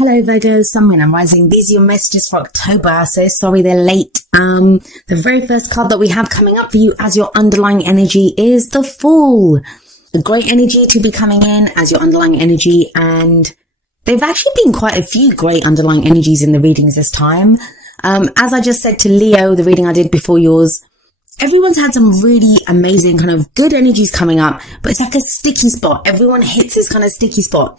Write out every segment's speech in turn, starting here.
Hello Virgo, Sun, Moon and Rising. These are your messages for October. So sorry they're late. The very first card that we have coming up for you as your underlying energy is the Fool. A great energy to be coming in as your underlying energy, and there've actually been quite a few great underlying energies in the readings this time. As I just said to Leo, the reading I did before yours, everyone's had some really amazing kind of good energies coming up, but it's like a sticky spot. Everyone hits this kind of sticky spot.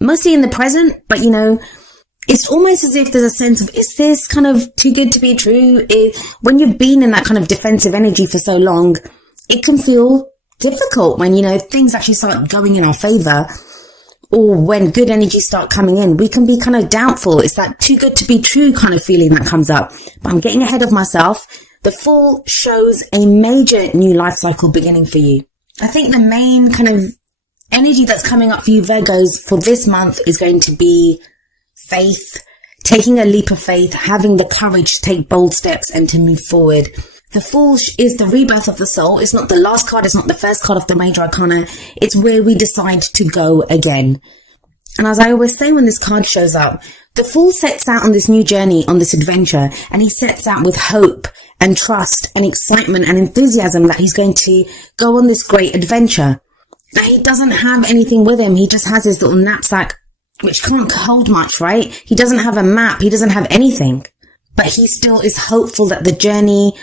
Mostly in the present, but it's almost as if there's a sense of, is this kind of too good to be true? When you've been in that kind of defensive energy for so long, it can feel difficult when, things actually start going in our favor, or when good energies start coming in, we can be kind of doubtful. It's that too good to be true kind of feeling that comes up. But I'm getting ahead of myself. The Fool shows a major new life cycle beginning for you. I think the main kind of energy that's coming up for you Virgos for this month is going to be faith, taking a leap of faith, having the courage to take bold steps and to move forward. The Fool is the rebirth of the soul. It's not the last card. It's not the first card of the major arcana. It's where we decide to go again. And as I always say when this card shows up, the Fool sets out on this new journey, on this adventure, and he sets out with hope and trust and excitement and enthusiasm that he's going to go on this great adventure. Now, he doesn't have anything with him. He just has his little knapsack, which can't hold much, right? He doesn't have a map. He doesn't have anything. But he still is hopeful that the journey,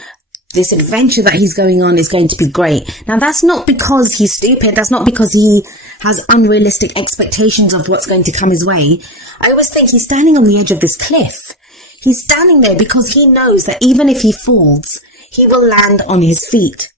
this adventure that he's going on, is going to be great. Now, that's not because he's stupid. That's not because he has unrealistic expectations of what's going to come his way. I always think he's standing on the edge of this cliff. He's standing there because he knows that even if he falls, he will land on his feet.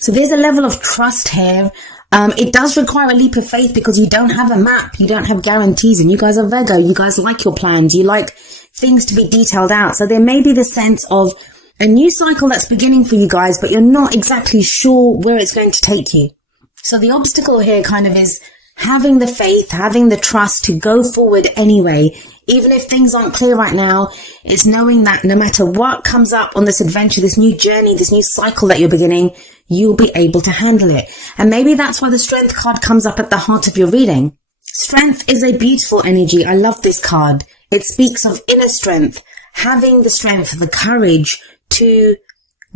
So there's a level of trust here. It does require a leap of faith because you don't have a map, you don't have guarantees, and you guys are Virgo, you guys like your plans, you like things to be detailed out. So there may be the sense of a new cycle that's beginning for you guys, but you're not exactly sure where it's going to take you. So the obstacle here kind of is having the faith, having the trust to go forward anyway. Even if things aren't clear right now, it's knowing that no matter what comes up on this adventure, this new journey, this new cycle that you're beginning, you'll be able to handle it. And maybe that's why the Strength card comes up at the heart of your reading. Strength is a beautiful energy. I love this card. It speaks of inner strength, having the strength, the courage to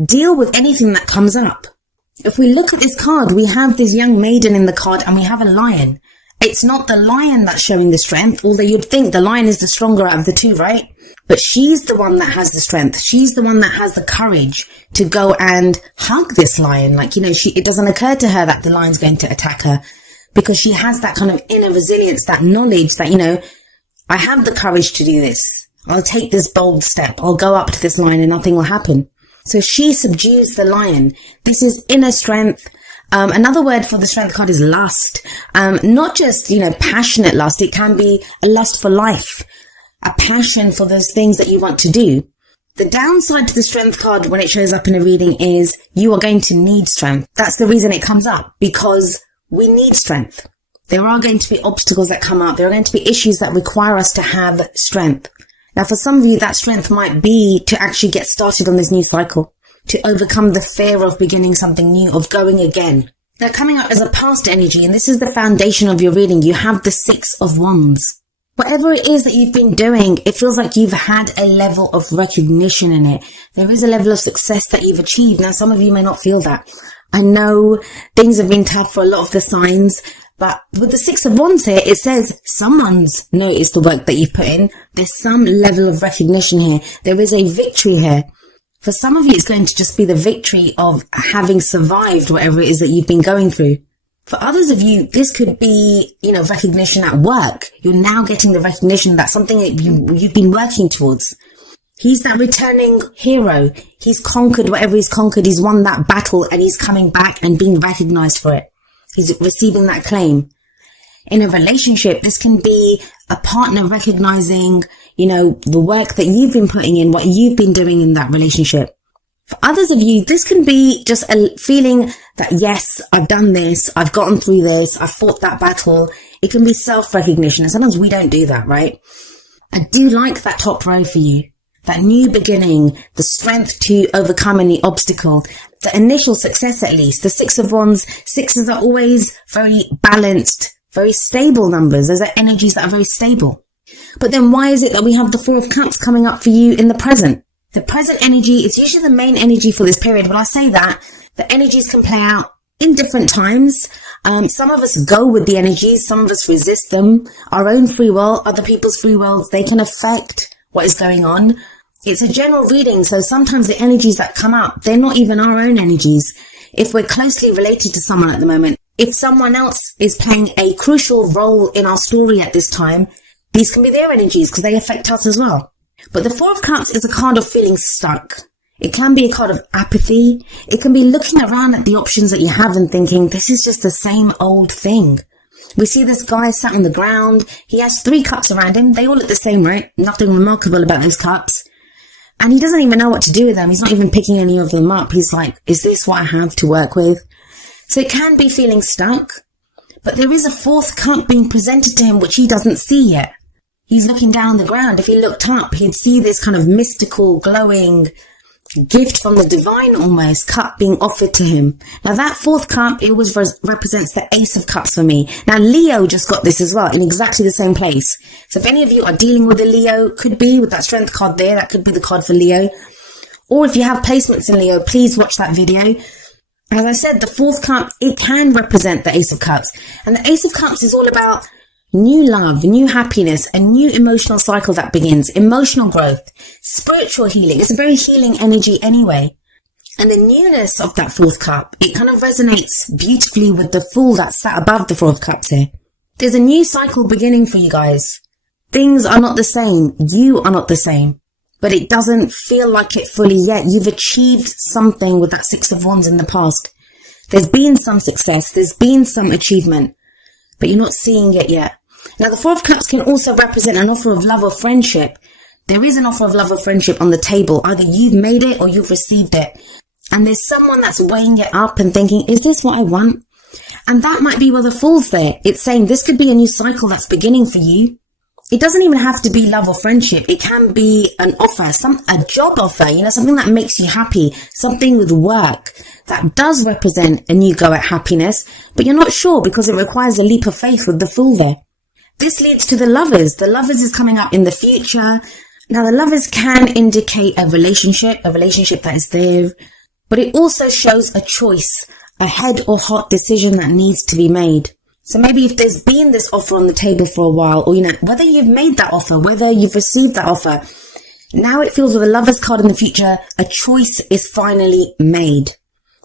deal with anything that comes up. If we look at this card, we have this young maiden in the card and we have a lion. It's not the lion that's showing the strength, although you'd think the lion is the stronger out of the two, right? But she's the one that has the strength. She's the one that has the courage to go and hug this lion. It doesn't occur to her that the lion's going to attack her because she has that kind of inner resilience, that knowledge that, I have the courage to do this. I'll take this bold step. I'll go up to this lion and nothing will happen. So she subdues the lion. This is inner strength. Another word for the Strength card is lust. Not just, passionate lust. It can be a lust for life, a passion for those things that you want to do. The downside to the Strength card when it shows up in a reading is you are going to need strength. That's the reason it comes up, because we need strength. There are going to be obstacles that come up. There are going to be issues that require us to have strength. Now, for some of you, that strength might be to actually get started on this new cycle, to overcome the fear of beginning something new, of going again. Now, coming up as a past energy, and this is the foundation of your reading, you have the Six of Wands. Whatever it is that you've been doing, it feels like you've had a level of recognition in it. There is a level of success that you've achieved. Now, some of you may not feel that. I know things have been tough for a lot of the signs, but with the Six of Wands here, it says someone's noticed the work that you've put in. There's some level of recognition here. There is a victory here. For some of you, it's going to just be the victory of having survived whatever it is that you've been going through. For others of you, this could be, recognition at work. You're now getting the recognition that something that you've been working towards. He's that returning hero. He's conquered whatever he's conquered. He's won that battle and he's coming back and being recognized for it. He's receiving that claim. In a relationship, this can be a partner recognizing, the work that you've been putting in, what you've been doing in that relationship. For others of you, this can be just a feeling that, yes, I've done this, I've gotten through this, I've fought that battle. It can be self-recognition, and sometimes we don't do that, right? I do like that top row for you. That new beginning, the strength to overcome any obstacle, the initial success at least. The Six of Wands, sixes are always very balanced, very stable numbers. Those are energies that are very stable. But then why is it that we have the Four of Cups coming up for you in the present? The present energy is usually the main energy for this period. When I say that, the energies can play out in different times. Some of us go with the energies, some of us resist them. Our own free will, other people's free wills, they can affect what is going on. It's a general reading, so sometimes the energies that come up, they're not even our own energies. If we're closely related to someone at the moment, if someone else is playing a crucial role in our story at this time, these can be their energies because they affect us as well. But the Four of Cups is a card of feeling stuck. It can be a card of apathy. It can be looking around at the options that you have and thinking, this is just the same old thing. We see this guy sat on the ground. He has 3 cups around him. They all look the same, right? Nothing remarkable about those cups. And he doesn't even know what to do with them. He's not even picking any of them up. He's like, is this what I have to work with? So it can be feeling stuck. But there is a 4th cup being presented to him, which he doesn't see yet. He's looking down on the ground. If he looked up, he'd see this kind of mystical, glowing gift from the divine almost cup being offered to him. Now that 4th cup, it always represents the Ace of Cups for me. Now Leo just got this as well in exactly the same place. So if any of you are dealing with a Leo, could be with that Strength card there, that could be the card for Leo. Or if you have placements in Leo, please watch that video. As I said, the 4th cup, it can represent the Ace of Cups. And the Ace of Cups is all about new love, new happiness, a new emotional cycle that begins, emotional growth, spiritual healing. It's a very healing energy anyway. And the newness of that 4th cup, it kind of resonates beautifully with the Fool that's sat above the 4 of Cups here. There's a new cycle beginning for you guys. Things are not the same. You are not the same. But it doesn't feel like it fully yet. You've achieved something with that 6 of Wands in the past. There's been some success. There's been some achievement. But you're not seeing it yet. Now, the 4 of Cups can also represent an offer of love or friendship. There is an offer of love or friendship on the table. Either you've made it or you've received it. And there's someone that's weighing it up and thinking, is this what I want? And that might be where the Fool's there. It's saying this could be a new cycle that's beginning for you. It doesn't even have to be love or friendship. It can be an offer, a job offer, something that makes you happy, something with work that does represent a new go at happiness, but you're not sure because it requires a leap of faith with the Fool there. This leads to the Lovers. The Lovers is coming up in the future. Now, the Lovers can indicate a relationship that is there, but it also shows a choice, a head or heart decision that needs to be made. So maybe if there's been this offer on the table for a while, or, whether you've made that offer, whether you've received that offer, now it feels with the Lovers card in the future, a choice is finally made.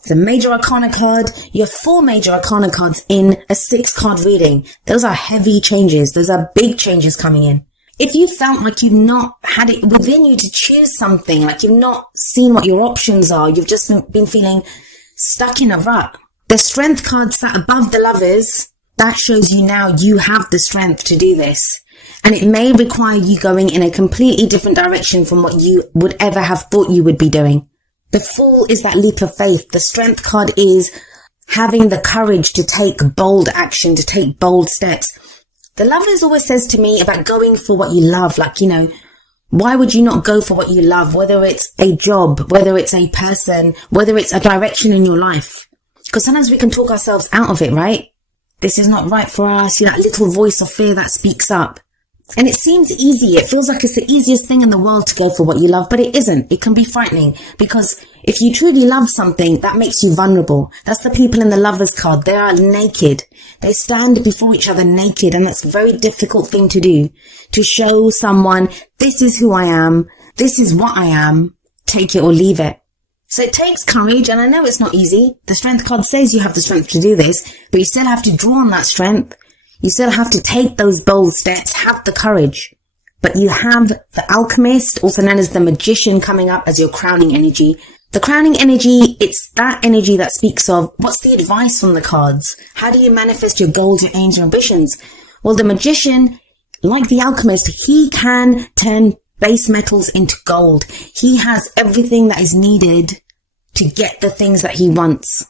The Major Arcana card, you have 4 Major Arcana cards in a 6-card reading. Those are heavy changes. Those are big changes coming in. If you felt like you've not had it within you to choose something, like you've not seen what your options are, you've just been feeling stuck in a rut. The Strength card sat above the Lovers, that shows you now you have the strength to do this. And it may require you going in a completely different direction from what you would ever have thought you would be doing. The Fool is that leap of faith. The Strength card is having the courage to take bold action, to take bold steps. The Lovers always says to me about going for what you love. Like, why would you not go for what you love? Whether it's a job, whether it's a person, whether it's a direction in your life. Because sometimes we can talk ourselves out of it, right? This is not right for us. That little voice of fear that speaks up. And it seems easy. It feels like it's the easiest thing in the world to go for what you love, but it isn't. It can be frightening because if you truly love something, that makes you vulnerable. That's the people in the Lovers card. They are naked. They stand before each other naked, and that's a very difficult thing to do. To show someone, this is who I am. This is what I am. Take it or leave it. So it takes courage, and I know it's not easy. The Strength card says you have the strength to do this, but you still have to draw on that strength. You still have to take those bold steps, have the courage. But you have the Alchemist, also known as the Magician, coming up as your crowning energy. The crowning energy, it's that energy that speaks of what's the advice from the cards? How do you manifest your goals, your aims, your ambitions? Well, the Magician, like the Alchemist, he can turn base metals into gold. He has everything that is needed to get the things that he wants.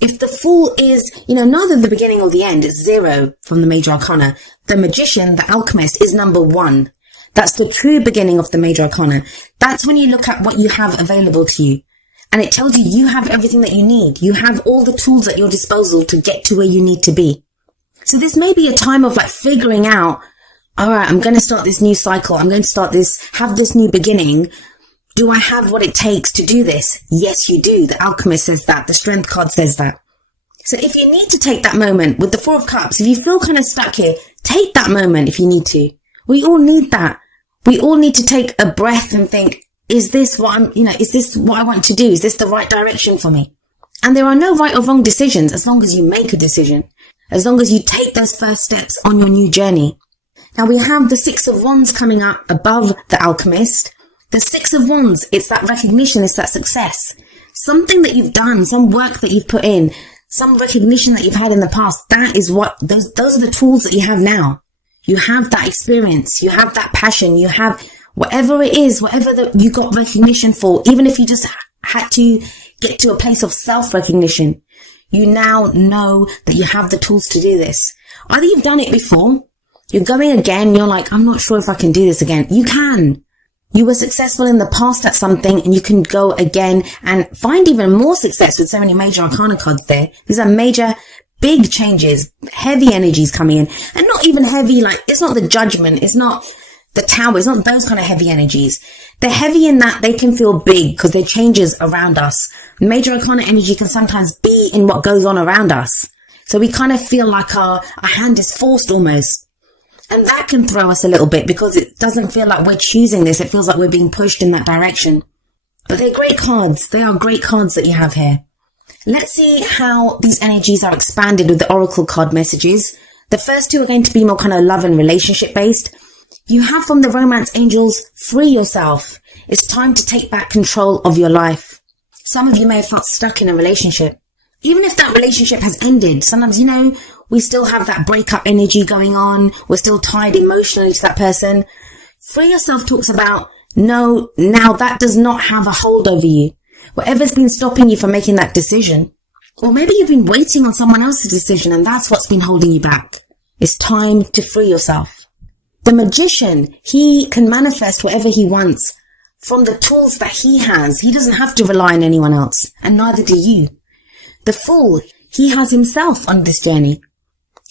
If the Fool is, neither the beginning or the end, it's 0 from the Major Arcana. The Magician, the Alchemist, is number 1. That's the true beginning of the Major Arcana. That's when you look at what you have available to you. And it tells you you have everything that you need. You have all the tools at your disposal to get to where you need to be. So this may be a time of figuring out all right, I'm going to start this new cycle. I'm going to have this new beginning. Do I have what it takes to do this? Yes, you do. The Alchemist says that. The Strength card says that. So if you need to take that moment with the Four of Cups, if you feel kind of stuck here, take that moment if you need to. We all need that. We all need to take a breath and think, is this what is this what I want to do? Is this the right direction for me? And there are no right or wrong decisions as long as you make a decision, as long as you take those first steps on your new journey. Now we have the Six of Wands coming up above the Alchemist. The Six of Wands, it's that recognition, it's that success. Something that you've done, some work that you've put in, some recognition that you've had in the past. That is what, those are the tools that you have now. You have that experience, you have that passion, you have whatever it is, whatever that you got recognition for, even if you just had to get to a place of self-recognition, you now know that you have the tools to do this. Either you've done it before, you're going again, you're like, I'm not sure if I can do this again. You can. You were successful in the past at something and you can go again and find even more success with so many major arcana cards there. These are major, big changes, heavy energies coming in, and not even heavy, like it's not the Judgment, it's not the Tower, it's not those kind of heavy energies. They're heavy in that they can feel big because they're changes around us. Major arcana energy can sometimes be in what goes on around us. So we kind of feel like our hand is forced almost. And that can throw us a little bit because it doesn't feel like we're choosing this. It feels like we're being pushed in that direction. But they're great cards. They are great cards that you have here. Let's see how these energies are expanded with the Oracle card messages. The first two are going to be more kind of love and relationship based. You have from the Romance Angels, free yourself. It's time to take back control of your life. Some of you may have felt stuck in a relationship. Even if that relationship has ended, sometimes, we still have that breakup energy going on. We're still tied emotionally to that person. Free yourself talks about, no, now that does not have a hold over you. Whatever's been stopping you from making that decision. Or maybe you've been waiting on someone else's decision and that's what's been holding you back. It's time to free yourself. The Magician, he can manifest whatever he wants from the tools that he has. He doesn't have to rely on anyone else, and neither do you. The Fool, he has himself on this journey.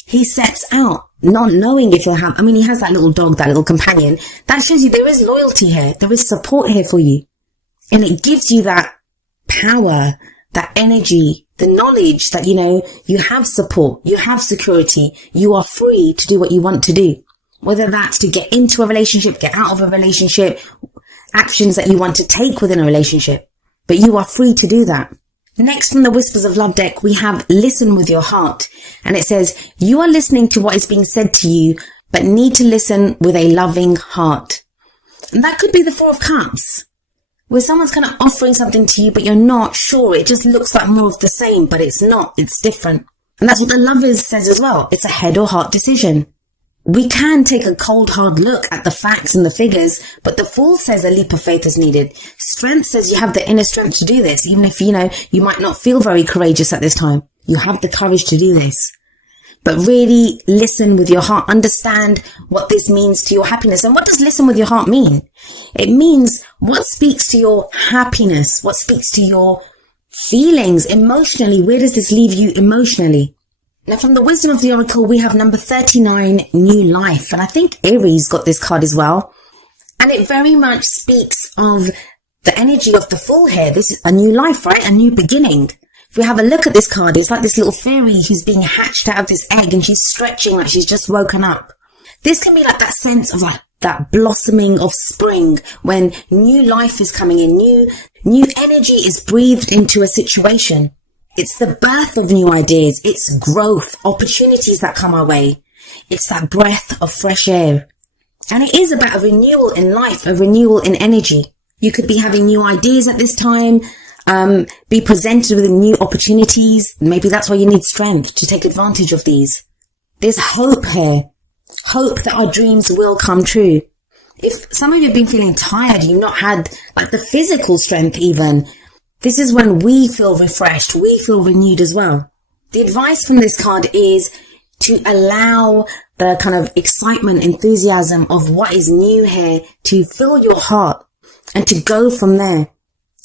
He sets out not knowing if he'll have, he has that little dog, that little companion. That shows you there is loyalty here. There is support here for you. And it gives you that power, that energy, the knowledge that, you have support, you have security, you are free to do what you want to do. Whether that's to get into a relationship, get out of a relationship, actions that you want to take within a relationship. But you are free to do that. Next, from the Whispers of Love deck, we have Listen with Your Heart. And it says, you are listening to what is being said to you, but need to listen with a loving heart. And that could be the Four of Cups, where someone's kind of offering something to you, but you're not sure. It just looks like more of the same, but it's not. It's different. And that's what the Lovers says as well. It's a head or heart decision. We can take a cold, hard look at the facts and the figures, but the Fool says a leap of faith is needed. Strength says you have the inner strength to do this, even if, you might not feel very courageous at this time. You have the courage to do this. But really listen with your heart. Understand what this means to your happiness. And what does listen with your heart mean? It means what speaks to your happiness, what speaks to your feelings emotionally. Where does this leave you emotionally? Now, from the Wisdom of the Oracle, we have number 39, New Life. And I think Aries got this card as well. And it very much speaks of the energy of the Fool here. This is a new life, right? A new beginning. If we have a look at this card, it's like this little fairy who's being hatched out of this egg and she's stretching like she's just woken up. This can be like that sense of like that blossoming of spring when new life is coming in, new energy is breathed into a situation. It's the birth of new ideas. It's growth, opportunities that come our way. It's that breath of fresh air. And it is about a renewal in life, a renewal in energy. You could be having new ideas at this time, be presented with new opportunities. Maybe that's why you need strength to take advantage of these. There's hope here. Hope that our dreams will come true. If some of you have been feeling tired, you've not had like the physical strength even, this is when we feel refreshed, we feel renewed as well. The advice from this card is to allow the kind of excitement, enthusiasm of what is new here to fill your heart and to go from there.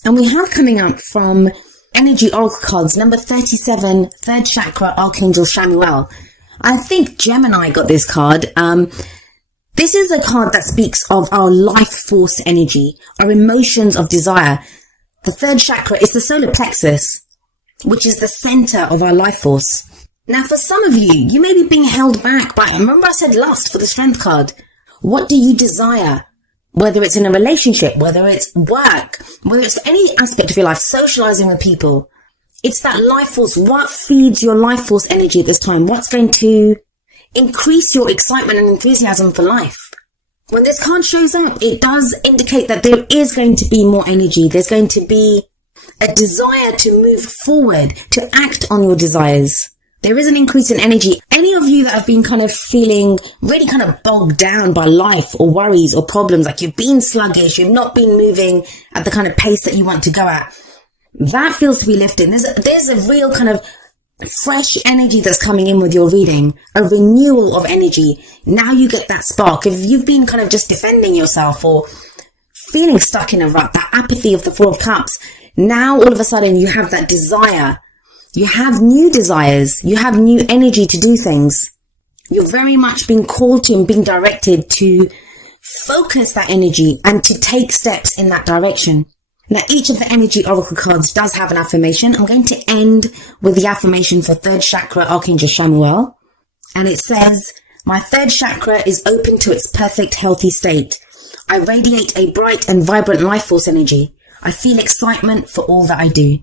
And we have coming up from Energy Oracle cards, number 37, third chakra, Archangel Shamuel. I think Gemini got this card. This is a card that speaks of our life force energy, our emotions of desire. The third chakra is the solar plexus, which is the center of our life force. Now, for some of you, you may be being held back by, remember I said lust for the strength card. What do you desire? Whether it's in a relationship, whether it's work, whether it's any aspect of your life, socializing with people. It's that life force. What feeds your life force energy at this time? What's going to increase your excitement and enthusiasm for life? When this card shows up, it does indicate that there is going to be more energy. There's going to be a desire to move forward, to act on your desires. There is an increase in energy. Any of you that have been kind of feeling really kind of bogged down by life or worries or problems, like you've been sluggish, you've not been moving at the kind of pace that you want to go at, that feels to be lifted. There's a real kind of fresh energy that's coming in with your reading, a renewal of energy. Now you get that spark. If you've been kind of just defending yourself or feeling stuck in a rut, that apathy of the Four of Cups, now all of a sudden you have that desire. You have new desires. You have new energy to do things. You're very much being called to and being directed to focus that energy and to take steps in that direction. Now, each of the energy oracle cards does have an affirmation. I'm going to end with the affirmation for third chakra, Archangel Chamuel. And it says, my third chakra is open to its perfect, healthy state. I radiate a bright and vibrant life force energy. I feel excitement for all that I do.